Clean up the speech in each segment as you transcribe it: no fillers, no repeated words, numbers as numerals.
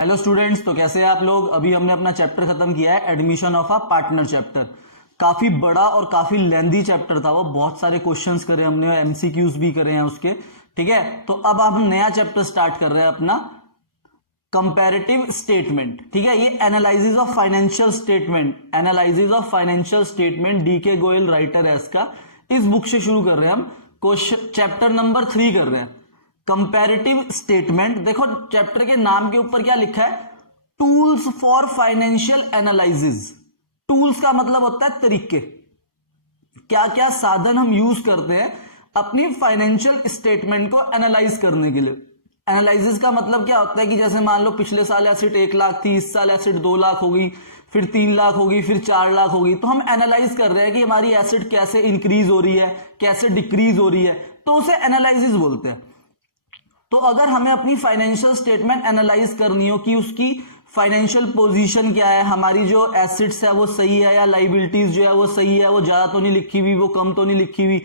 Hello students, तो कैसे हैं आप लोग। अभी हमने अपना चैप्टर खत्म किया है admission of a partner chapter. काफी बड़ा और काफी लेंथी चैप्टर था वो, बहुत सारे क्वेश्चंस करे हमने, एमसीक्यूज भी करे हैं उसके। ठीक है, तो अब हम नया चैप्टर स्टार्ट कर रहे हैं अपना कंपैरेटिव स्टेटमेंट। ठीक है, ये analysis of financial statement, analysis of financial statement DK Goyal writer है इसका। इस बुक से शुरू कर रहे हैं हम, क्वेश्चन चैप्टर नंबर 3 कर रहे हैं कंपैरेटिव स्टेटमेंट। देखो चैप्टर के नाम के ऊपर क्या लिखा है, tools for financial analysis. Tools का मतलब होता है तरीके, क्या क्या साधन हम यूज करते हैं अपनी फाइनेंशियल स्टेटमेंट को एनालाइज करने के लिए। एनालिसिस का मतलब क्या होता है कि जैसे मान लो पिछले साल एसेट 1 लाख थी, इस साल एसेट 2 लाख होगी, फिर 3 लाख होगी, फिर 4 लाख होगी, तो हम एनालाइज कर रहे हैं कि हमारी एसेट कैसे इंक्रीज हो रही है, कैसे डिक्रीज हो रही है, तो उसे एनालिसिस बोलते हैं। तो अगर हमें अपनी फाइनेंशियल स्टेटमेंट एनालाइज करनी हो कि उसकी फाइनेंशियल पोजीशन क्या है, हमारी जो एसेट्स है वो सही है या लाइबिलिटीज जो है वो सही है, वो ज्यादा तो नहीं लिखी हुई, वो कम तो नहीं लिखी हुई,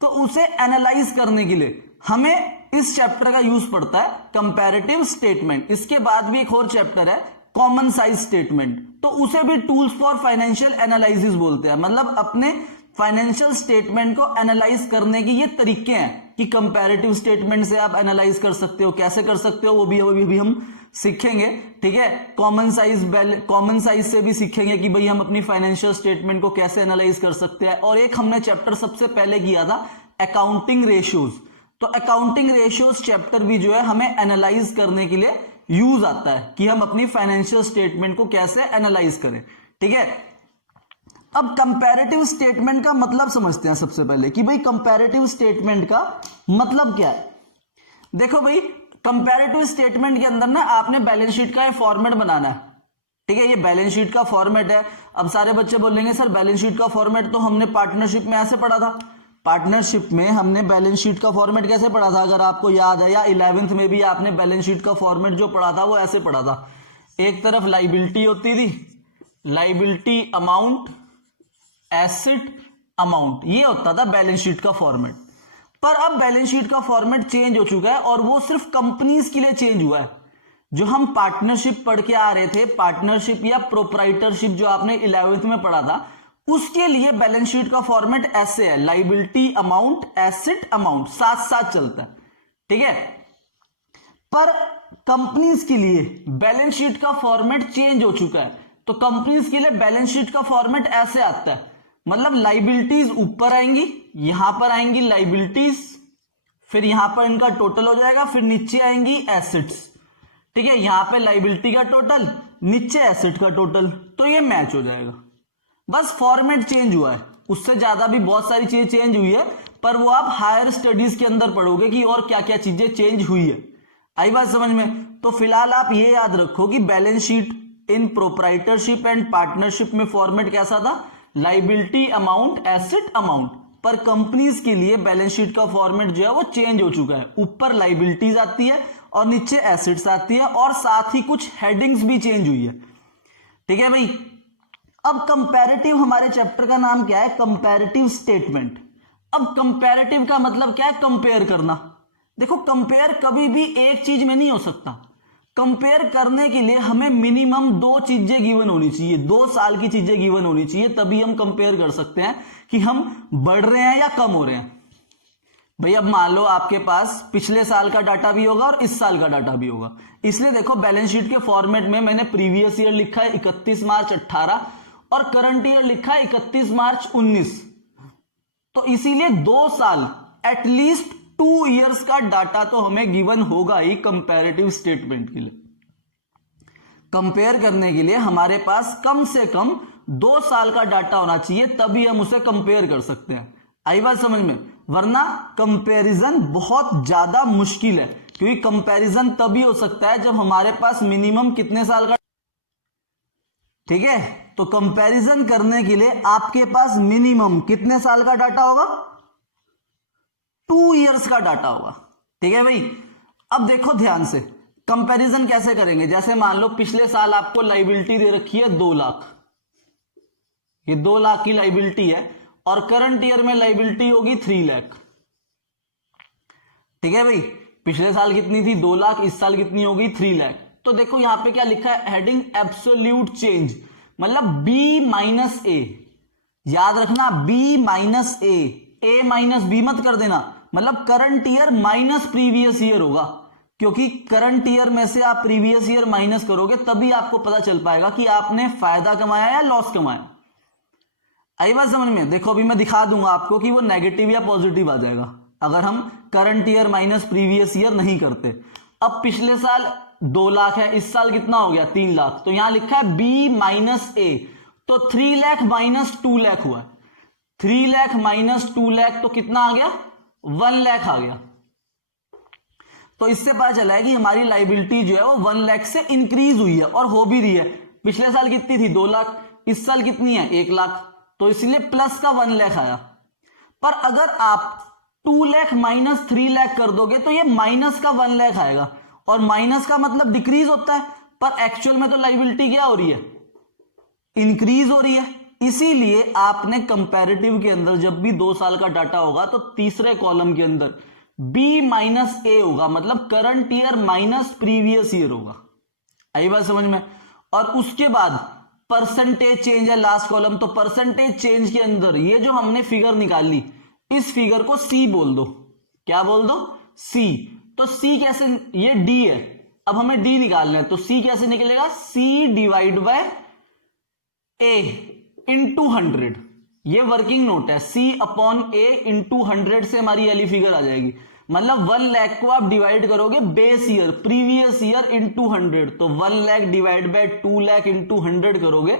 तो उसे एनालाइज करने के लिए हमें इस चैप्टर का यूज पड़ता है कंपैरेटिव स्टेटमेंट। इसके बाद भी एक और चैप्टर है कॉमन साइज स्टेटमेंट, तो उसे भी टूल्स फॉर फाइनेंशियल एनालिसिस बोलते हैं। मतलब अपने फाइनेंशियल स्टेटमेंट को एनालाइज करने के ये तरीके हैं कि कंपैरेटिव स्टेटमेंट से आप एनालाइज कर सकते हो, कैसे कर सकते हो वो भी हम सीखेंगे। ठीक है, कॉमन साइज से भी सीखेंगे कि भाई हम अपनी फाइनेंशियल स्टेटमेंट को कैसे एनालाइज कर सकते हैं। और एक हमने चैप्टर सबसे पहले किया था अकाउंटिंग रेशियोज, तो अकाउंटिंग रेशियोज चैप्टर भी जो है हमें एनालाइज करने के लिए यूज आता है कि हम अपनी फाइनेंशियल स्टेटमेंट को कैसे एनालाइज करें। ठीक है, अब कंपैरेटिव स्टेटमेंट का मतलब समझते हैं सबसे पहले कि भाई कंपैरेटिव स्टेटमेंट का मतलब क्या है। देखो भाई, कंपैरेटिव स्टेटमेंट के अंदर ना आपने बैलेंस शीट का ये फॉर्मेट बनाना है। ठीक है, ये बैलेंस शीट का फॉर्मेट है। अब सारे बच्चे बोलेंगे सर बैलेंस शीट का फॉर्मेट तो हमने पार्टनरशिप में ऐसे पढ़ा था। पार्टनरशिप में हमने बैलेंस शीट का फॉर्मेट कैसे पढ़ा था, अगर आपको याद है, या 11th में भी आपने बैलेंस शीट का फॉर्मेट जो पढ़ा था वो ऐसे पढ़ा था। एक तरफ लाइबिलिटी होती थी, लाइबिलिटी अमाउंट, एसेट अमाउंट, ये होता था बैलेंस शीट का फॉर्मेट। पर अब बैलेंस शीट का फॉर्मेट चेंज हो चुका है और वो सिर्फ कंपनीज के लिए चेंज हुआ है। जो हम पार्टनरशिप पढ़ के आ रहे थे, पार्टनरशिप या प्रोप्राइटरशिप जो आपने 11th में पढ़ा था, उसके लिए बैलेंस शीट का फॉर्मेट ऐसे है, लाइबिलिटी अमाउंट, एसेट अमाउंट, साथ साथ चलता है। ठीक है, पर कंपनीज के लिए बैलेंस शीट का फॉर्मेट चेंज हो चुका है। तो कंपनीज के लिए बैलेंस शीट का फॉर्मेट ऐसे आता है, मतलब लाइबिलिटीज ऊपर आएंगी, यहां पर आएंगी लाइबिलिटीज, फिर यहां पर इनका टोटल हो जाएगा, फिर नीचे आएंगी एसेट्स। ठीक है, यहां पे लाइबिलिटी का टोटल, नीचे एसेट का टोटल, तो ये मैच हो जाएगा। बस फॉर्मेट चेंज हुआ है, उससे ज्यादा भी बहुत सारी चीजें चेंज हुई है, पर वो आप हायर स्टडीज के अंदर पढ़ोगे कि और क्या क्या चीजें चेंज हुई है। आई बात समझ में। तो फिलहाल आप ये याद रखो कि balance sheet in proprietorship and partnership में फॉर्मेट कैसा था, लाइबिलिटी अमाउंट, एसेट अमाउंट। पर कंपनीज के लिए बैलेंस शीट का फॉर्मेट जो है वो चेंज हो चुका है, ऊपर लाइबिलिटीज आती है और नीचे एसेट्स आती है, और साथ ही कुछ हेडिंग्स भी चेंज हुई है। ठीक है भाई, अब कंपैरेटिव, हमारे चैप्टर का नाम क्या है, कंपैरेटिव स्टेटमेंट। अब कंपैरेटिव का मतलब क्या है, कंपेयर करना। देखो कंपेयर कभी भी एक चीज में नहीं हो सकता। कंपेयर करने के लिए हमें मिनिमम 2 चीजें गिवन होनी चाहिए, 2 साल की चीजें गिवन होनी चाहिए, तभी हम कंपेयर कर सकते हैं कि हम बढ़ रहे हैं या कम हो रहे हैं। भाई अब मान लो आपके पास पिछले साल का डाटा भी होगा और इस साल का डाटा भी होगा, इसलिए देखो बैलेंस शीट के फॉर्मेट में मैंने प्रीवियस ईयर लिखा है 31 मार्च 18 और करंट ईयर लिखा है 31 मार्च 19। तो इसीलिए 2 साल, एटलीस्ट 2 इयर्स का डाटा तो हमें गिवन होगा ही कंपैरेटिव स्टेटमेंट के लिए। कंपेयर करने के लिए हमारे पास कम से कम 2 साल का डाटा होना चाहिए, तभी हम उसे कंपेयर कर सकते हैं। आई बात समझ में, वरना कंपैरिजन बहुत ज्यादा मुश्किल है, क्योंकि कंपैरिजन तभी हो सकता है जब हमारे पास मिनिमम कितने साल का। ठीक है, तो कंपैरिजन करने के लिए आपके पास मिनिमम कितने साल का डाटा होगा, 2 इयर्स का डाटा होगा। ठीक है भाई, अब देखो ध्यान से कंपैरिजन कैसे करेंगे। जैसे मान लो पिछले साल आपको लाइबिलिटी दे रखी है 2 लाख, ये 2 लाख की लाइबिलिटी है, और करंट ईयर में लाइबिलिटी होगी 3 लाख। ठीक है भाई, पिछले साल कितनी थी 2 लाख, इस साल कितनी होगी 3 लाख। तो देखो यहां पे क्या लिखा है, हेडिंग एब्सोल्यूट चेंज, मतलब बी माइनस ए, याद रखना बी माइनस ए माइनस बी मत कर देना, मतलब current year minus previous year होगा, क्योंकि करंट ईयर में से आप प्रीवियस ईयर माइनस करोगे तभी आपको पता चल पाएगा कि आपने फायदा कमाया या लॉस कमाया। आई बात समझ में? देखो अभी मैं दिखा दूंगा आपको कि वो नेगेटिव या पॉजिटिव आ जाएगा अगर हम current year minus previous year नहीं करते। अब पिछले साल 2 लाख है, इस साल कितना हो गया 3 लाख, तो यहां लिखा है बी माइनस ए, तो 3 लाख माइनस 2 लाख हुआ, 3 लाख माइनस 2 लाख तो कितना आ गया 1 लाख आ गया। तो इससे पता चला है कि हमारी लाइबिलिटी जो है वो 1 लाख से इंक्रीज हुई है और हो भी रही है। पिछले साल कितनी थी 2 लाख, इस साल कितनी है 1 लाख, तो इसलिए प्लस का 1 लाख आया। पर अगर आप 2 लाख माइनस 3 लाख कर दोगे तो ये माइनस का 1 लाख आएगा, और माइनस का मतलब डिक्रीज होता है, पर एक्चुअल में तो लाइबिलिटी क्या हो रही है, इंक्रीज हो रही है। इसीलिए आपने कंपैरेटिव के अंदर जब भी 2 साल का डाटा होगा तो तीसरे कॉलम के अंदर बी माइनस ए होगा, मतलब current year minus previous year होगा। आई बात समझ में? और उसके बाद परसेंटेज चेंज है लास्ट कॉलम, तो परसेंटेज चेंज के अंदर ये जो हमने फिगर निकाली, इस फिगर को सी बोल दो। क्या बोल दो? सी। तो सी कैसे, ये डी है, अब हमें डी निकालना है, तो सी कैसे निकलेगा, सी डिवाइड बाय ए इंटू 100, ये वर्किंग नोट है, सी अपॉन ए इंटू 100 से हमारी वाली फिगर आ जाएगी। मतलब 1 लाख को आप डिवाइड करोगे base year previous year into 100, तो 1 lakh divide by 2 lakh into 100 करोगे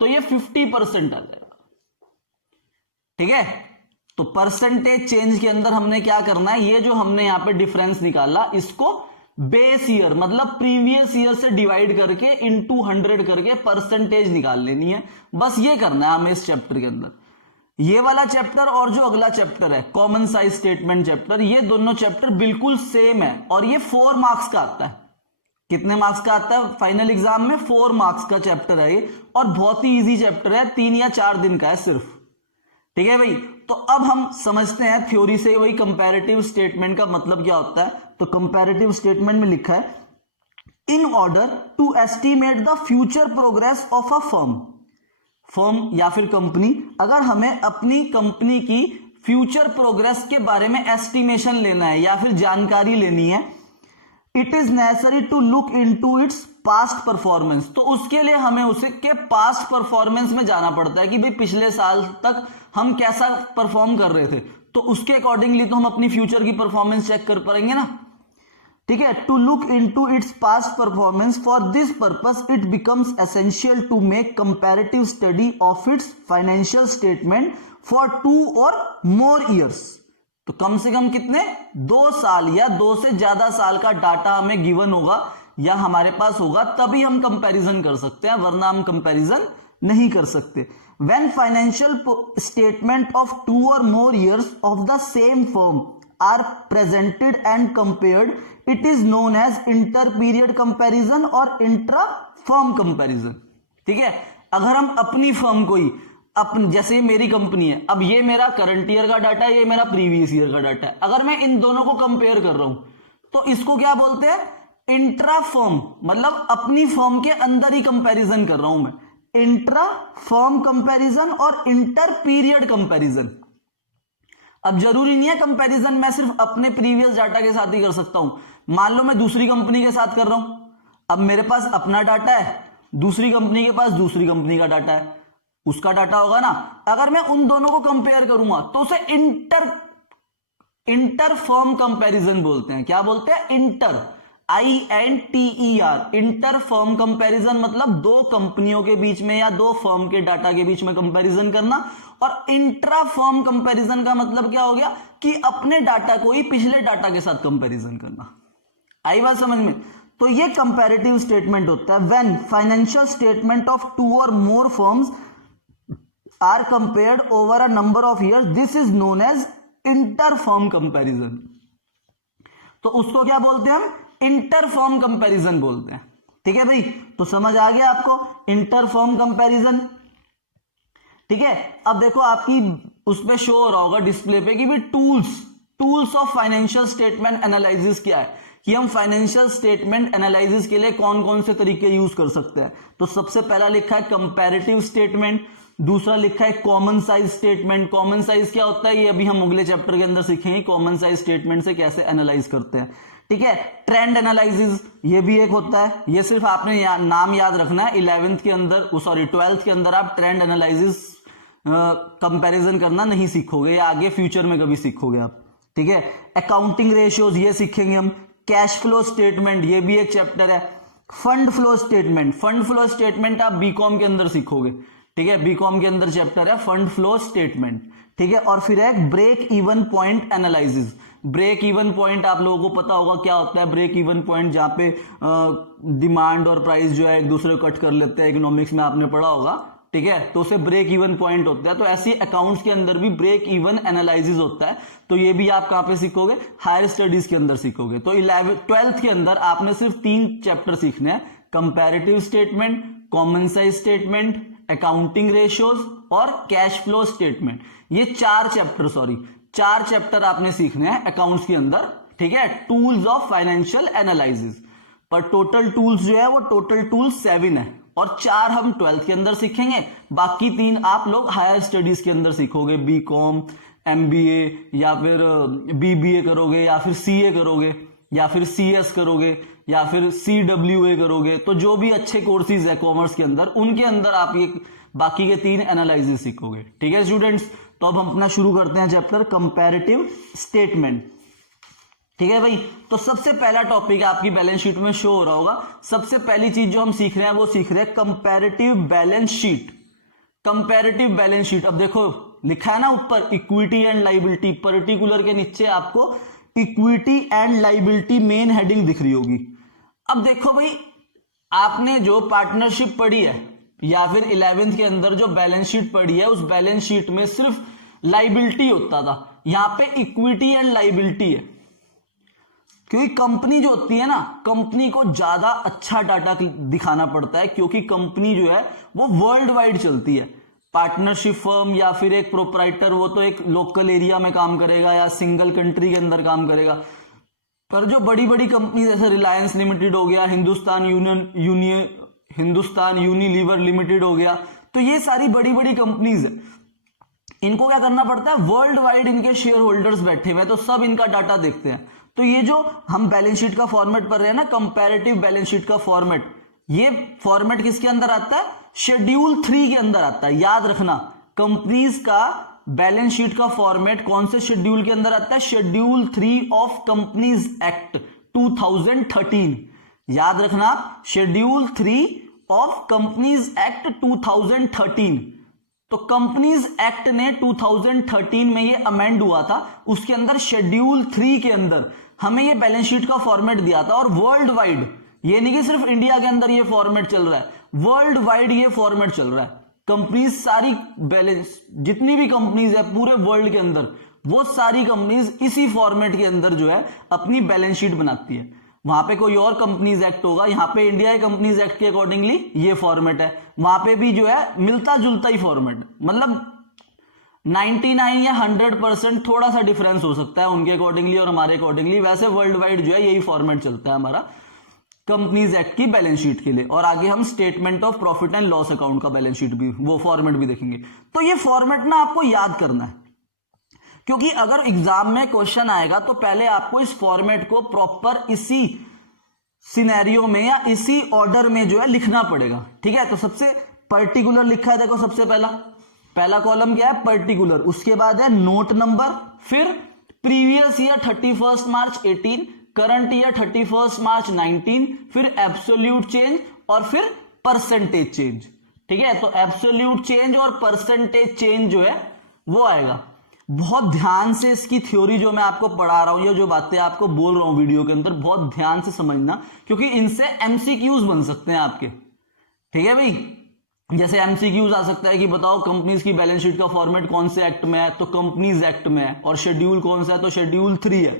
तो ये 50% आ जाएगा। ठीक है, तो परसेंटेज चेंज के अंदर हमने क्या करना है, ये जो हमने यहां पे डिफरेंस निकाला इसको बेस ईयर मतलब प्रीवियस ईयर से डिवाइड करके इंटू 100 करके परसेंटेज निकाल लेनी है। बस ये करना है हमें इस चैप्टर के अंदर। ये वाला चैप्टर और जो अगला चैप्टर है कॉमन साइज स्टेटमेंट चैप्टर, ये दोनों चैप्टर बिल्कुल सेम है और ये 4 मार्क्स का आता है। कितने मार्क्स का आता है फाइनल एग्जाम में? 4 मार्क्स का चैप्टर है ये, और बहुत ही इजी चैप्टर है, 3 या 4 दिन का है सिर्फ। ठीक है भाई, तो अब हम समझते हैं थ्योरी से वही कंपैरेटिव स्टेटमेंट का मतलब क्या होता है। तो कंपैरेटिव स्टेटमेंट में लिखा है, in order to estimate the future progress of a firm या फिर कंपनी, अगर हमें अपनी कंपनी की फ्यूचर प्रोग्रेस के बारे में एस्टिमेशन लेना है या फिर जानकारी लेनी है, it is necessary to look into its past performance. तो उसके लिए हमें उसके पास्ट परफॉर्मेंस में जाना पड़ता है कि भाई पिछले साल तक हम कैसा परफॉर्म कर रहे थे, तो उसके अकॉर्डिंगली तो हम अपनी फ्यूचर की परफॉर्मेंस चेक कर पाएंगे ना। ठीक है, to look into its past performance, for this purpose it becomes essential to make comparative study of its financial statement for 2 और मोर ईयर्स। तो कम से कम कितने, 2 साल या 2 से ज्यादा साल का डाटा हमें गिवन होगा या हमारे पास होगा, तभी हम कंपैरिजन कर सकते हैं, वरना हम कंपैरिजन नहीं कर सकते। When financial statement of 2 or more years of the same firm are presented and compared, it is known as inter-period comparison or intra-firm comparison। ठीक है, अगर हम अपनी फर्म को ही जैसे मेरी कंपनी है, अब ये मेरा करंट ईयर का डाटा है, ये मेरा प्रीवियस ईयर का डाटा है, अगर मैं इन दोनों को कंपेयर कर रहा हूं तो इसको क्या बोलते हैं, इंट्रा फर्म, मतलब अपनी फर्म के अंदर ही कंपैरिजन कर रहा हूं मैं, इंट्रा फर्म कंपैरिजन और इंटर पीरियड कंपैरिजन। अब जरूरी नहीं है कंपैरिजन मैं सिर्फ अपने प्रीवियस डाटा के साथ ही कर सकता हूं। मान लो मैं दूसरी कंपनी के साथ कर रहा हूं, अब मेरे पास अपना डाटा है, दूसरी कंपनी के पास दूसरी कंपनी का डाटा है, उसका डाटा होगा ना। अगर मैं उन दोनों को कंपेयर करूंगा तो उसे इंटर फर्म कंपैरिजन बोलते हैं। क्या बोलते हैं? Inter, INTER, inter firm comparison, मतलब 2 कंपनियों के बीच में या 2 फर्म के डाटा के बीच में कंपैरिजन करना। और इंट्रा फर्म कंपैरिजन का मतलब क्या हो गया कि अपने डाटा को ही पिछले डाटा के साथ कंपैरिजन करना। आई बात समझ में? तो ये कंपैरेटिव स्टेटमेंट होता है व्हेन फाइनेंशियल स्टेटमेंट ऑफ 2 और more firms are compared over a number of years, this is known as inter firm comparison. तो उसको क्या बोलते हैं हम? इंटर फर्म कंपैरिजन बोलते हैं। ठीक है भाई, तो समझ आ गया आपको इंटर फर्म कंपैरिजन। ठीक है, अब देखो आपकी उस पे शो हो रहा होगा डिस्प्ले पे कि भाई tools of financial statement analysis क्या है। कि हम फाइनेंशियल स्टेटमेंट एनालिसिस के लिए कौन कौन से तरीके यूज कर सकते हैं। तो सबसे पहला लिखा है कंपैरेटिव स्टेटमेंट, दूसरा लिखा है common size statement. Common size क्या होता है ये अभी हम अगले चैप्टर के अंदर सीखेंगे, कॉमन साइज स्टेटमेंट से कैसे एनालाइज करते हैं, ठीक है। ट्रेंड एनालिसिस ये भी एक होता है, ये सिर्फ आपने नाम याद रखना है। 11th के अंदर, 12th के अंदर आप ट्रेंड एनालिसिस कंपैरिजन करना नहीं सीखोगे, या आगे फ्यूचर में कभी सीखोगे आप, ठीक है। अकाउंटिंग रेशियोज ये सीखेंगे हम। कैश फ्लो स्टेटमेंट ये भी एक चैप्टर है। Fund flow statement, fund flow statement आप बीकॉम के अंदर सीखोगे, ठीक है। बीकॉम के अंदर चैप्टर है फंड फ्लो स्टेटमेंट, ठीक है। और फिर एक break even point analysis. Break even point आप लोगों को पता होगा क्या होता है। ब्रेक इवन पॉइंट जहां पे डिमांड और प्राइस जो है एक दूसरे को कट कर लेते हैं, इकोनॉमिक्स में आपने पढ़ा होगा, ठीक है। तो उसे ब्रेक इवन पॉइंट होता है। तो ऐसी अकाउंट्स के अंदर भी ब्रेक इवन एनालिसिस होता है। तो ये भी आप कहां पे सीखोगे, हायर स्टडीज के अंदर सीखोगे। तो 12th के अंदर आपने सिर्फ 3 चैप्टर सीखने हैं, comparative statement, common size statement, accounting ratios और कैश फ्लो स्टेटमेंट। ये 4 चैप्टर आपने सीखने हैं अकाउंट्स के अंदर, ठीक है। टूल्स ऑफ फाइनेंशियल एनालिसिस, पर टोटल टूल्स जो है वो टोटल टूल्स 7 है, और 4 हम 12th के अंदर सीखेंगे, बाकी 3 आप लोग हायर स्टडीज के अंदर सीखोगे। बीकॉम, एमबीए, या फिर बीबीए करोगे, या फिर सीए करोगे, या फिर सीएस करोगे, या फिर सीडब्ल्यूए करोगे। तो जो भी अच्छे कोर्सेज है कॉमर्स के अंदर, उनके अंदर आप ये बाकी के 3 एनालिसिस सीखोगे, ठीक है स्टूडेंट्स। तो अब हम अपना शुरू करते हैं चैप्टर कंपैरेटिव स्टेटमेंट, ठीक है भाई। तो सबसे पहला टॉपिक आपकी बैलेंस शीट में शो हो रहा होगा। सबसे पहली चीज जो हम सीख रहे हैं वो सीख रहे हैं comparative balance sheet. Comparative balance sheet, अब देखो लिखा है ना ऊपर इक्विटी एंड लाइबिलिटी, पर्टिकुलर के नीचे आपको equity and liability main heading दिख रही होगी। अब देखो भाई, आपने जो पार्टनरशिप पढ़ी है या फिर 11th के अंदर जो बैलेंस शीट पढ़ी है, उस बैलेंस शीट में सिर्फ लाइबिलिटी होता था, यहां पे इक्विटी एंड लाइबिलिटी है। क्योंकि कंपनी जो होती है ना, कंपनी को ज्यादा अच्छा डाटा दिखाना पड़ता है, क्योंकि कंपनी जो है वो वर्ल्ड वाइड चलती है। पार्टनरशिप फर्म या फिर एक प्रोप्राइटर, वो तो एक लोकल एरिया में काम करेगा या सिंगल कंट्री के अंदर काम करेगा। पर जो बड़ी बड़ी कंपनी जैसे रिलायंस लिमिटेड हो गया, हिंदुस्तान यूनिलीवर लिमिटेड हो गया, तो ये सारी बड़ी बड़ी कंपनीज है, इनको क्या करना पड़ता है, वर्ल्ड वाइड इनके शेयर होल्डर्स बैठे हुए हैं, तो सब इनका डाटा देखते हैं। तो ये जो हम बैलेंस शीट का फॉर्मेट पढ़ रहे हैं ना, कंपैरेटिव बैलेंस शीट का फॉर्मेट, ये फॉर्मेट किसके अंदर आता है, शेड्यूल 3 के अंदर आता है। याद रखना, कंपनीज का बैलेंस शीट का फॉर्मेट कौन से शेड्यूल के अंदर आता है, शेड्यूल 3 ऑफ कंपनीज एक्ट 2013। याद रखना, शेड्यूल 3 ऑफ कंपनीज एक्ट 2013। तो कंपनीज एक्ट ने 2013 में ये अमेंड हुआ था, उसके अंदर शेड्यूल 3 के अंदर हमें ये बैलेंस शीट का फॉर्मेट दिया था। और वर्ल्ड वाइड, ये नहीं कि सिर्फ इंडिया के अंदर ये फॉर्मेट चल रहा है, वर्ल्ड वाइड ये फॉर्मेट चल रहा है। कंपनीज सारी बैलेंस, जितनी भी कंपनीज है पूरे वर्ल्ड के अंदर, वो सारी कंपनीज इसी फॉर्मेट के अंदर जो है अपनी बैलेंस शीट बनाती है। वहां पे कोई और कंपनीज एक्ट होगा, यहां पे इंडिया के कंपनीज एक्ट के अकॉर्डिंगली ये फॉर्मेट है, वहां पे भी जो है मिलता जुलता ही फॉर्मेट, मतलब 99 या 100% थोड़ा सा डिफरेंस हो सकता है उनके अकॉर्डिंगली और हमारे अकॉर्डिंगली। वैसे वर्ल्ड वाइड जो है यही फॉर्मेट चलता है हमारा कंपनीज एक्ट की बैलेंस शीट के लिए। और आगे हम statement of profit and loss account का बैलेंस शीट भी, वो फॉर्मेट भी देखेंगे। तो ये फॉर्मेट ना आपको याद करना है, क्योंकि अगर एग्जाम में क्वेश्चन आएगा तो पहले आपको इस फॉर्मेट को प्रॉपर इसी सिनेरियो में या इसी ऑर्डर में जो है लिखना पड़ेगा, ठीक है। तो सबसे पर्टिकुलर लिखा है, देखो सबसे पहला कॉलम क्या है, पर्टिकुलर, उसके बाद है नोट नंबर, फिर प्रीवियस ईयर 31 मार्च 18, करंट ईयर 31 मार्च 19, फिर एब्सोल्यूट चेंज और फिर परसेंटेज चेंज, ठीक है। तो एब्सोल्यूट चेंज और परसेंटेज चेंज जो है वो आएगा। बहुत ध्यान से इसकी थ्योरी जो मैं आपको पढ़ा रहा हूं, ये जो बातें आपको बोल रहा हूं वीडियो के अंदर, बहुत ध्यान से समझना, क्योंकि इनसे एमसीक्यूज बन सकते हैं आपके, ठीक है भाई। जैसे एमसीक्यूज आ सकता है कि बताओ कंपनीज की बैलेंस शीट का फॉर्मेट कौन से एक्ट में है, तो कंपनीज एक्ट में है, और शेड्यूल कौन सा है, तो शेड्यूल 3 है,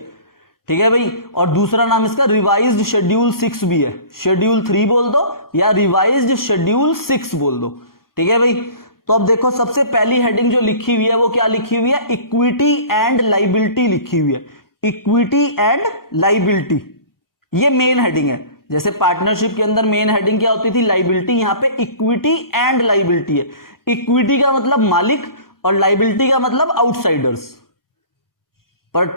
ठीक है भाई। और दूसरा नाम इसका रिवाइज्ड शेड्यूल 6 भी है, शेड्यूल 3 बोल दो या रिवाइज्ड शेड्यूल 6 बोल दो, ठीक है भाई। तो अब देखो सबसे पहली हेडिंग जो लिखी हुई है वो क्या लिखी हुई है, इक्विटी एंड लाइबिलिटी लिखी हुई है, इक्विटी एंड लाइबिलिटी, ये मेन हेडिंग है। जैसे पार्टनरशिप के अंदर मेन हेडिंग क्या होती थी, लाइबिलिटी, यहां पे इक्विटी एंड लाइबिलिटी है। इक्विटी का मतलब मालिक और लाइबिलिटी का मतलब आउटसाइडर्स। पर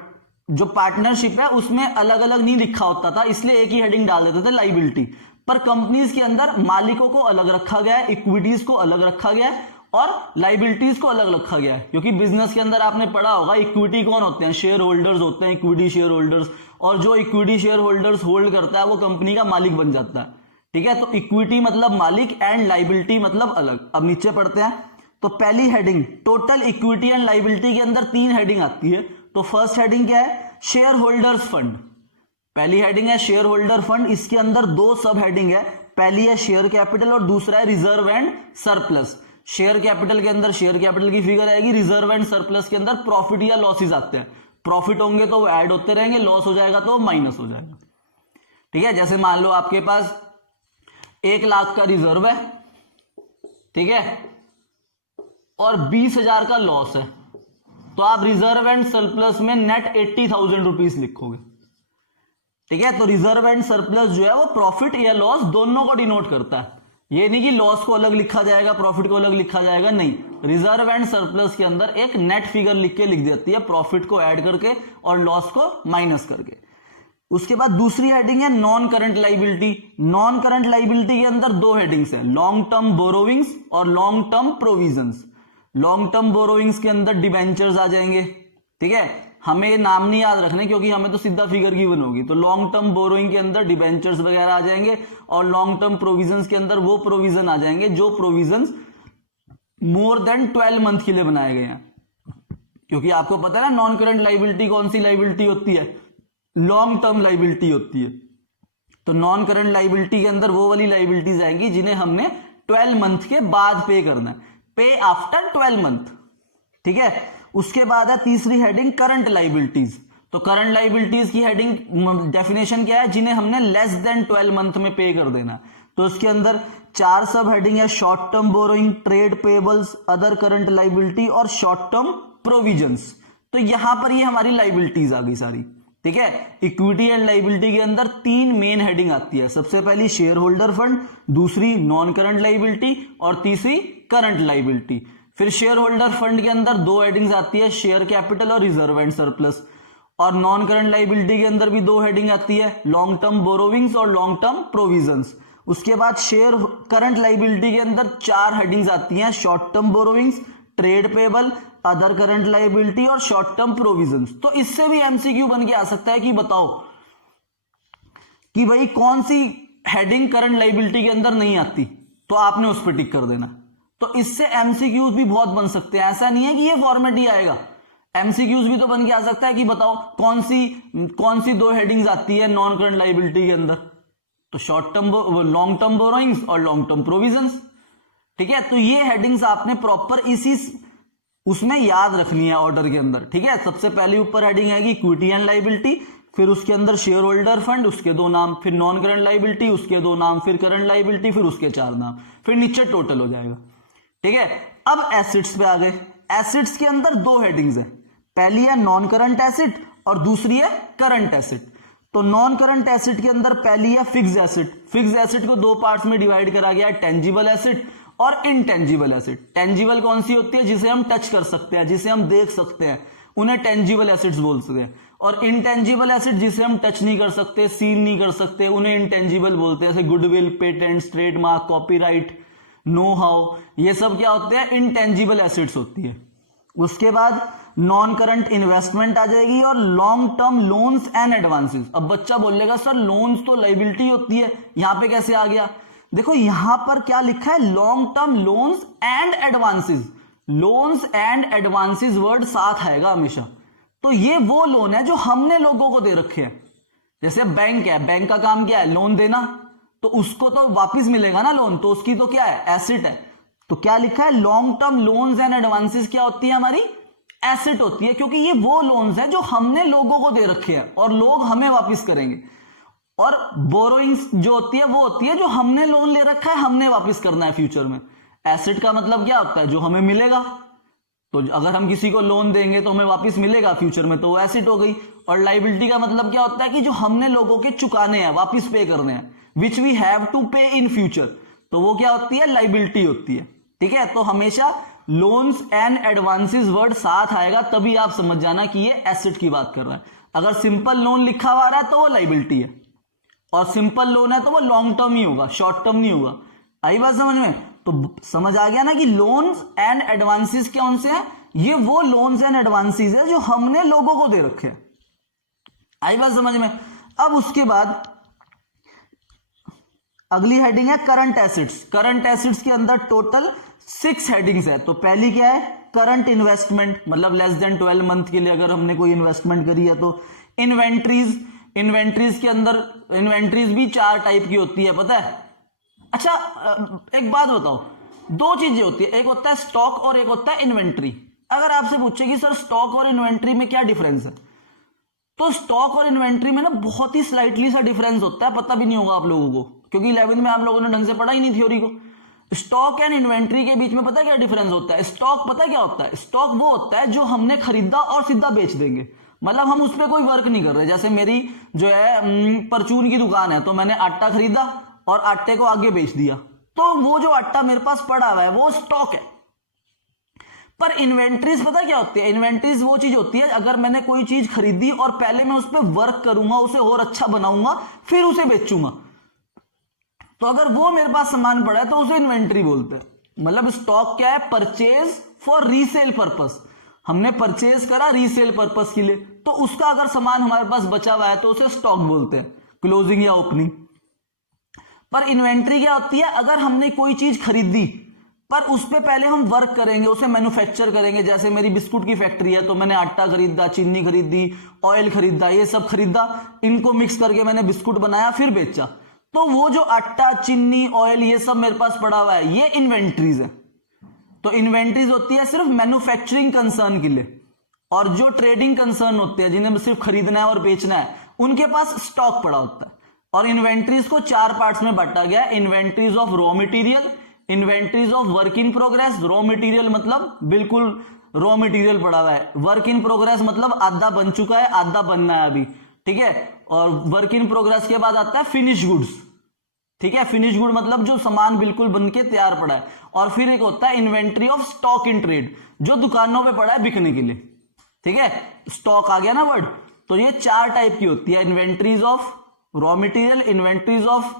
जो पार्टनरशिप है उसमें अलग अलग नहीं लिखा होता था, इसलिए एक ही हेडिंग डाल देते थे, लाइबिलिटी। पर कंपनीज के अंदर मालिकों को अलग रखा गया है, इक्विटीज को अलग रखा गया है और लाइबिलिटीज को अलग रखा गया है। क्योंकि बिजनेस के अंदर आपने पढ़ा होगा इक्विटी कौन होते हैं, शेयर होल्डर्स होते हैं, इक्विटी शेयर होल्डर्स। और जो इक्विटी शेयर होल्डर्स होल्ड करता है वो कंपनी का मालिक बन जाता है। ठीक है, तो इक्विटी मतलब मालिक एंड लाइबिलिटी मतलब अलग। अब नीचे पढ़ते हैं। तो पहली heading total equity and liability के अंदर 3 हेडिंग आती है। तो फर्स्ट हेडिंग क्या है, शेयर होल्डर्स फंड। पहली हेडिंग है शेयर होल्डर फंड, इसके अंदर 2 सब हेडिंग है। पहली है शेयर कैपिटल और दूसरा है reserve and surplus. Share capital के अंदर शेयर कैपिटल की फिगर आएगी, रिजर्व एंड सरप्लस के अंदर प्रॉफिट या लॉसेज आते हैं। प्रॉफिट होंगे तो वो ऐड होते रहेंगे, लॉस हो जाएगा तो वो माइनस हो जाएगा। ठीक है, जैसे मान लो आपके पास 1 लाख का रिजर्व है, ठीक है, और 20,000 का लॉस है, तो आप रिजर्व एंड सरप्लस में नेट 80,000 रुपीज लिखोगे। ठीक है, तो रिजर्व एंड सरप्लस जो है वो प्रॉफिट या लॉस दोनों को डिनोट करता है। ये नहीं कि लॉस को अलग लिखा जाएगा प्रॉफिट को अलग लिखा जाएगा, नहीं। रिजर्व एंड सरप्लस के अंदर एक नेट फिगर लिख के लिख देती है, प्रॉफिट को ऐड करके और लॉस को माइनस करके। उसके बाद दूसरी हेडिंग है non current liability. Non current liability के अंदर 2 हेडिंग्स है, लॉन्ग टर्म बोरोविंग्स और long term provisions. Long term borrowings के अंदर डिबेंचर्स आ जाएंगे। ठीक है, हमें ये नाम नहीं याद रखने क्योंकि हमें तो सीधा फिगर गिवन होगी। तो लॉन्ग टर्म बोरोइंग के अंदर डिबेंचर्स वगैरह आ जाएंगे और लॉन्ग टर्म प्रोविजंस के अंदर वो प्रोविजन आ जाएंगे जो प्रोविजंस मोर देन 12 मंथ के लिए बनाए गए हैं। क्योंकि आपको पता है ना नॉन करंट लाइबिलिटी कौन सी लाइबिलिटी होती है, लॉन्ग टर्म लाइबिलिटी होती है। तो नॉन करंट लाइबिलिटी के अंदर वो वाली लाइबिलिटीज आएंगी जिन्हें हमने 12 मंथ के बाद पे करना है, पे आफ्टर 12 मंथ। ठीक है, उसके बाद है तीसरी हेडिंग करंट लाइबिलिटीज। तो करंट लाइबिलिटीज की हेडिंग डेफिनेशन क्या है, जिन्हें हमने लेस देन 12 मंथ में पे कर देना। तो उसके अंदर 4 सब हेडिंग है, short term borrowing, trade payables, other current liability और शॉर्ट टर्म प्रोविजंस। तो यहां पर ये हमारी लाइबिलिटीज आ गई सारी। ठीक है, इक्विटी एंड लाइबिलिटी के अंदर 3 मेन हेडिंग आती है। सबसे पहली शेयर होल्डर फंड, दूसरी नॉन करंट लाइबिलिटी और तीसरी करंट लाइबिलिटी। फिर शेयर होल्डर फंड के अंदर 2 हेडिंग्स आती है, शेयर कैपिटल और रिजर्व एंड सरप्लस। और नॉन करंट लाइबिलिटी के अंदर भी 2 हेडिंग आती है, लॉन्ग टर्म बोरोविंग्स और लॉन्ग टर्म प्रोविजंस। उसके बाद शेयर करंट लाइबिलिटी के अंदर 4 हेडिंग्स आती हैं, short term borrowings, trade payable, other current liability और शॉर्ट टर्म प्रोविजंस। तो इससे भी एमसीक्यू बन के आ सकता है कि बताओ कि भाई कौन सी हेडिंग करंट लाइबिलिटी के अंदर नहीं आती, तो आपने उस पर टिक कर देना। तो इससे एमसीक्यूज भी बहुत बन सकते हैं, ऐसा नहीं है कि ये फॉर्मेट ही आएगा। एमसीक्यूज भी तो बन के आ सकता है कि बताओ कौन सी 2 हेडिंग्स आती है नॉन करंट लाइबिलिटी के अंदर, तो short term long term borrowings और लॉन्ग टर्म प्रोविजंस। ठीक है, तो ये हेडिंग्स आपने प्रॉपर इसी उसमें याद रखनी है ऑर्डर के अंदर। ठीक है, सबसे पहले ऊपर हेडिंग आएगी इक्विटी एंड लाइबिलिटी, फिर उसके अंदर शेयर होल्डर फंड, उसके 2 नाम, फिर नॉन करंट लाइबिलिटी, उसके 2 नाम, फिर करंट लाइबिलिटी, फिर उसके 4 नाम, फिर नीचे टोटल हो जाएगा। ठीक है, अब एसेट्स पे आ गए। एसेट्स के अंदर 2 हेडिंग्स है, पहली है नॉन करंट एसेट और दूसरी है करंट एसेट। तो नॉन करंट एसेट के अंदर पहली है फिक्स्ड एसेट। फिक्स्ड एसेट को 2 पार्ट्स में डिवाइड करा गया है, टेंजिबल एसेट और इनटेंजिबल एसेट। टेंजिबल कौन सी होती है, जिसे हम टच कर सकते हैं, जिसे हम देख सकते हैं, उन्हें टेंजिबल एसेट्स बोलते हैं। और इनटेंजिबल एसेट जिसे हम टच नहीं कर सकते, सील नहीं कर सकते, उन्हें इनटेंजिबल बोलते हैं, जैसे goodwill, patents, trademark, copyright, know how, ये सब क्या होते हैं, इनटेंजिबल एसेट्स होती है। उसके बाद नॉन करंट इन्वेस्टमेंट आ जाएगी और long term loans and advances. अब बच्चा बोलेगा सर लोन्स तो लाइबिलिटी होती है, यहां पे कैसे आ गया? देखो यहां पर क्या लिखा है, long term loans and advances. Loans and advances word साथ आएगा हमेशा। तो ये वो लोन है जो हमने लोगों को दे रखे हैं। जैसे बैंक है, बैंक का काम क्या है, लोन देना, तो उसको तो वापिस मिलेगा ना लोन, तो उसकी तो क्या है, एसेट है। तो क्या लिखा है, long term loans and advances क्या होती है हमारी, एसेट होती है, क्योंकि ये वो लोन्स है जो हमने लोगों को दे रखे हैं और लोग हमें वापस करेंगे। और बोरोइंग्स जो होती है वो होती है जो हमने लोन ले रखा है, हमने वापस करना है फ्यूचर में। एसेट का मतलब क्या होता है, जो हमें मिलेगा। तो अगर हम किसी को लोन देंगे तो हमें वापस मिलेगा फ्यूचर में, तो वो एसेट हो गई। और लाइबिलिटी का मतलब क्या होता है कि जो हमने लोगों के चुकाने हैं, वापस पे करने हैं, विच वी हैव टू पे इन फ्यूचर, तो वो क्या होती है, लाइबिलिटी होती है। ठीक है, तो हमेशा लोन्स एंड एडवांसेस वर्ड साथ आएगा, तभी आप समझ जाना कि ये एसेट की बात कर रहा है। अगर सिंपल लोन लिखा हुआ रहा है तो वो लाइबिलिटी है, और सिंपल लोन है तो वो लॉन्ग टर्म ही होगा, शॉर्ट टर्म नहीं होगा। आई बात समझ में? तो समझ आ गया ना कि लोन्स एंड एडवांसेस कौन से हैं, ये वो लोन्स एंड एडवांसेस है जो हमने लोगों को दे रखे हैं। आई बात समझ में? अब उसके बाद अगली हेडिंग है करंट एसेट्स। करंट एसेट्स के अंदर टोटल 6 हेडिंग्स है। तो पहली क्या है, करंट इन्वेस्टमेंट, मतलब लेस देन 12 मंथ के लिए अगर हमने कोई इन्वेस्टमेंट करी है तो। इन्वेंट्रीज, इन्वेंट्रीज के अंदर इन्वेंट्रीज भी 4 टाइप की होती है, पता है? अच्छा, एक बात बताओ, 2 चीजें होती है, एक होता है स्टॉक और एक होता है इन्वेंट्री। अगर आपसे पूछे कि सर स्टॉक और इन्वेंट्री में क्या डिफरेंस है, तो स्टॉक और इन्वेंट्री में ना बहुत ही स्लाइटली सा डिफरेंस होता है, पता भी नहीं होगा आप लोगों को, क्योंकि 11th में आप लोगों ने ढंग से पढ़ा ही नहीं थ्योरी को। स्टॉक एंड इन्वेंट्री के बीच में पता है क्या डिफरेंस होता है? स्टॉक पता है क्या होता है? स्टॉक वो होता है जो हमने खरीदा और सीधा बेच देंगे, मतलब हम उस पर कोई वर्क नहीं कर रहे। जैसे मेरी जो है परचून की दुकान है, तो मैंने आटा खरीदा और आटे को आगे बेच दिया, तो वो जो आटा मेरे पास पड़ा हुआ है वो स्टॉक है। पर इन्वेंट्रीज पता क्या होती है? इन्वेंट्रीज वो चीज होती है अगर मैंने कोई चीज खरीदी और पहले मैं उस पर वर्क करूंगा, उसे और अच्छा बनाऊंगा, फिर उसे बेचूंगा, तो अगर वो मेरे पास सामान पड़ा है तो उसे इन्वेंट्री बोलते हैं। मतलब स्टॉक क्या है? परचेज फॉर रीसेल पर्पस, हमने परचेज करा रीसेल पर्पस के लिए, तो उसका अगर सामान हमारे पास बचा हुआ है तो उसे स्टॉक बोलते हैं, क्लोजिंग या ओपनिंग। पर इन्वेंट्री क्या होती है? अगर हमने कोई चीज खरीदी पर उस पे पहले हम वर्क करेंगे, उसे मैन्युफैक्चर करेंगे। जैसे मेरी बिस्कुट की फैक्ट्री है, तो मैंने आटा खरीदा, चीनी खरीदी, ऑयल खरीदा, ये सब खरीदा, इनको मिक्स करके मैंने बिस्कुट बनाया, फिर बेचा, तो वो जो आटा, चीनी, ऑयल, ये सब मेरे पास पड़ा हुआ है, ये इन्वेंट्रीज है। तो इन्वेंट्रीज होती है सिर्फ मैन्युफैक्चरिंग कंसर्न के लिए, और जो ट्रेडिंग कंसर्न होते हैं जिन्हें सिर्फ खरीदना है और बेचना है, उनके पास स्टॉक पड़ा होता है। और इन्वेंट्रीज को 4 पार्ट्स में बांटा गया है, inventories of raw material, inventories of work in progress. Raw material मतलब बिल्कुल रॉ मटेरियल पड़ा हुआ है, वर्क इन प्रोग्रेस मतलब आधा बन चुका है, आधा बनना है अभी, ठीक है। और वर्क इन प्रोग्रेस के बाद आता है फिनिश गुड्स, ठीक है। फिनिश गुड मतलब जो सामान बिल्कुल बन के तैयार पड़ा है। और फिर एक होता है inventory of stock in trade, जो दुकानों पे पड़ा है बिकने के लिए, ठीक है। स्टॉक आ गया ना वर्ड। तो ये 4 टाइप की होती है, inventories of raw material, inventories of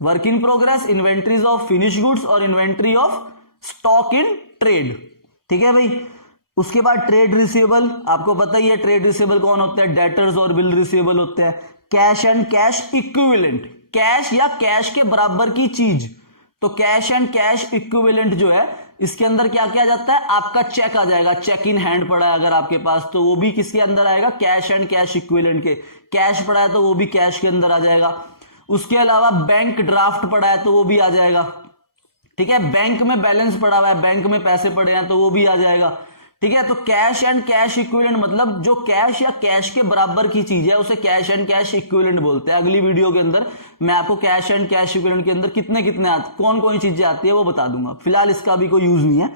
work in progress, inventories of finish goods और inventory of stock in trade, ठीक है भाई। उसके बाद ट्रेड रिसीवेबल, आपको पता ही है ट्रेड रिसीवेबल कौन होता है, डेटर्स और बिल रिसीवेबल होते हैं। Cash and cash equivalent, cash या कैश के बराबर की चीज, तो कैश एंड कैश इक्विवेलेंट जो है, इसके अंदर क्या किया जाता है, आपका चेक आ जाएगा, चेक इन हैंड पड़ा है अगर आपके पास, तो वो भी किसके अंदर आएगा, कैश एंड कैश इक्विवेलेंट के। कैश पड़ा है तो वो भी कैश के अंदर आ जाएगा। उसके अलावा बैंक ड्राफ्ट पड़ा है तो वो भी आ जाएगा, ठीक है। बैंक में बैलेंस पड़ा हुआ है, बैंक में पैसे पड़े हैं तो वो भी आ जाएगा, ठीक है। तो कैश एंड कैश इक्विवेलेंट मतलब जो कैश या कैश के बराबर की चीज है उसे कैश एंड कैश इक्विवेलेंट बोलते हैं। अगली वीडियो के अंदर मैं आपको कैश एंड कैश इक्विवेलेंट के अंदर कितने कितने कौन कौन चीजें आती है वो बता दूंगा, फिलहाल इसका भी कोई यूज नहीं है,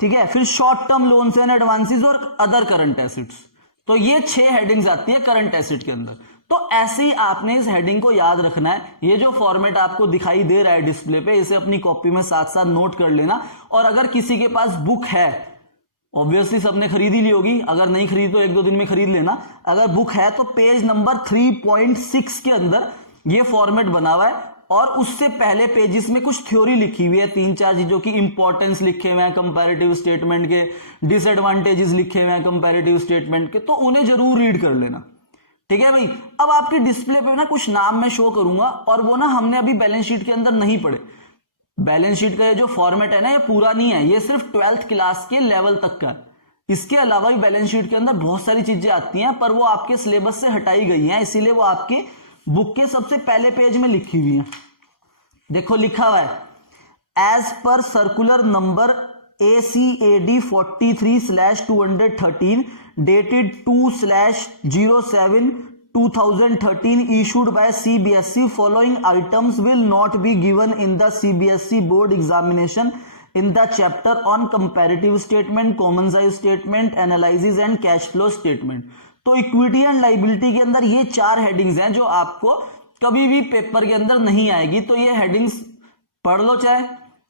ठीक है। फिर short term loans and advances और अदर करंट एसेट्स, तो ये 6 हेडिंग्स आती है करंट एसेट के अंदर। तो ऐसे ही आपने इस हेडिंग को याद रखना है। ये जो फॉर्मेट आपको दिखाई दे रहा है डिस्प्ले पे, इसे अपनी कॉपी में साथ साथ नोट कर लेना। और अगर किसी के पास बुक है, ऑब्वियसली सबने खरीद ही ली होगी, अगर नहीं खरीदी तो 1-2 दिन में खरीद लेना। अगर बुक है तो पेज नंबर 3.6 के अंदर ये फॉर्मेट बना हुआ है, और उससे पहले पेजेस में कुछ थ्योरी लिखी हुई है, 3-4 चीजों की इंपॉर्टेंस लिखे हुए हैं कंपैरेटिव स्टेटमेंट के, डिसएडवांटेजेस लिखे हुए हैं कंपैरेटिव स्टेटमेंट के, तो उन्हें जरूर रीड कर लेना, ठीक है भाई। अब आपके डिस्प्ले पे ना कुछ नाम मैं शो करूंगा, और वो ना हमने अभी बैलेंस शीट के अंदर नहीं पढ़े। बैलेंस शीट का ये जो फॉर्मेट है ना, ये पूरा नहीं है, ये सिर्फ 12th क्लास के लेवल तक का। इसके अलावा भी बैलेंस शीट के अंदर बहुत सारी चीजें आती हैं, पर वो आपके सिलेबस से हटाई गई हैं, इसीलिए वो आपके बुक के सबसे पहले पेज में लिखी हुई है। देखो लिखा हुआ है, as per circular number ACAD 43/213 dated 2/07/2013 issued by CBSE, following items will not be given in the CBSE board examination in the chapter on comparative statement, common size statement, analysis and cash flow statement। तो equity and liability के अंदर ये 4 headings हैं जो आपको कभी भी paper के अंदर नहीं आएगी, तो ये हेडिंग्स पढ़ लो चाहे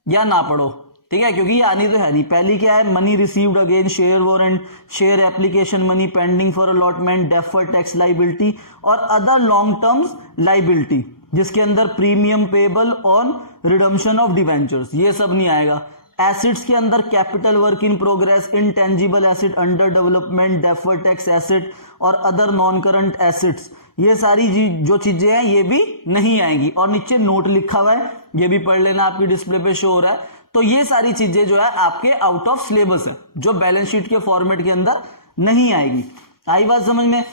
या ना पढ़ो, ठीक है, क्योंकि ये आनी तो है नहीं। पहली क्या है, money received again share warrant, share application money pending for allotment, deferred tax liability और अदर लॉन्ग टर्म्स लाइबिलिटी, जिसके अंदर premium payable on redemption of debentures, ये सब नहीं आएगा। एसिड्स के अंदर capital work in progress, intangible asset under development, deferred tax asset और अदर नॉन करंट एसेट्स, ये सारी जो चीजें हैं ये भी नहीं आएंगी। और नीचे नोट लिखा हुआ है, ये भी पढ़ लेना, आपकी डिस्प्ले पे शो हो रहा है। तो ये सारी चीजें जो है आपके आउट ऑफ सिलेबस है, जो बैलेंस शीट के फॉर्मेट के अंदर नहीं आएगी। आई बात समझ में?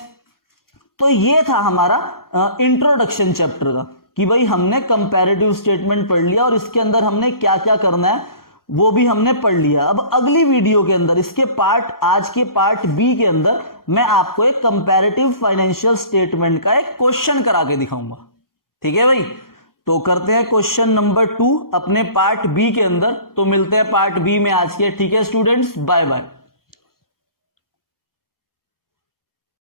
तो ये था हमारा इंट्रोडक्शन चैप्टर का, कि भाई हमने कंपैरेटिव स्टेटमेंट पढ़ लिया और इसके अंदर हमने क्या क्या करना है वो भी हमने पढ़ लिया। अब अगली वीडियो के अंदर इसके आज के पार्ट बी के अंदर मैं आपको एक कंपैरेटिव फाइनेंशियल स्टेटमेंट का एक क्वेश्चन करा के दिखाऊंगा, ठीक है भाई। तो करते हैं क्वेश्चन नंबर 2 अपने पार्ट बी के अंदर। तो मिलते हैं पार्ट बी में आज के, ठीक है स्टूडेंट्स, बाय बाय।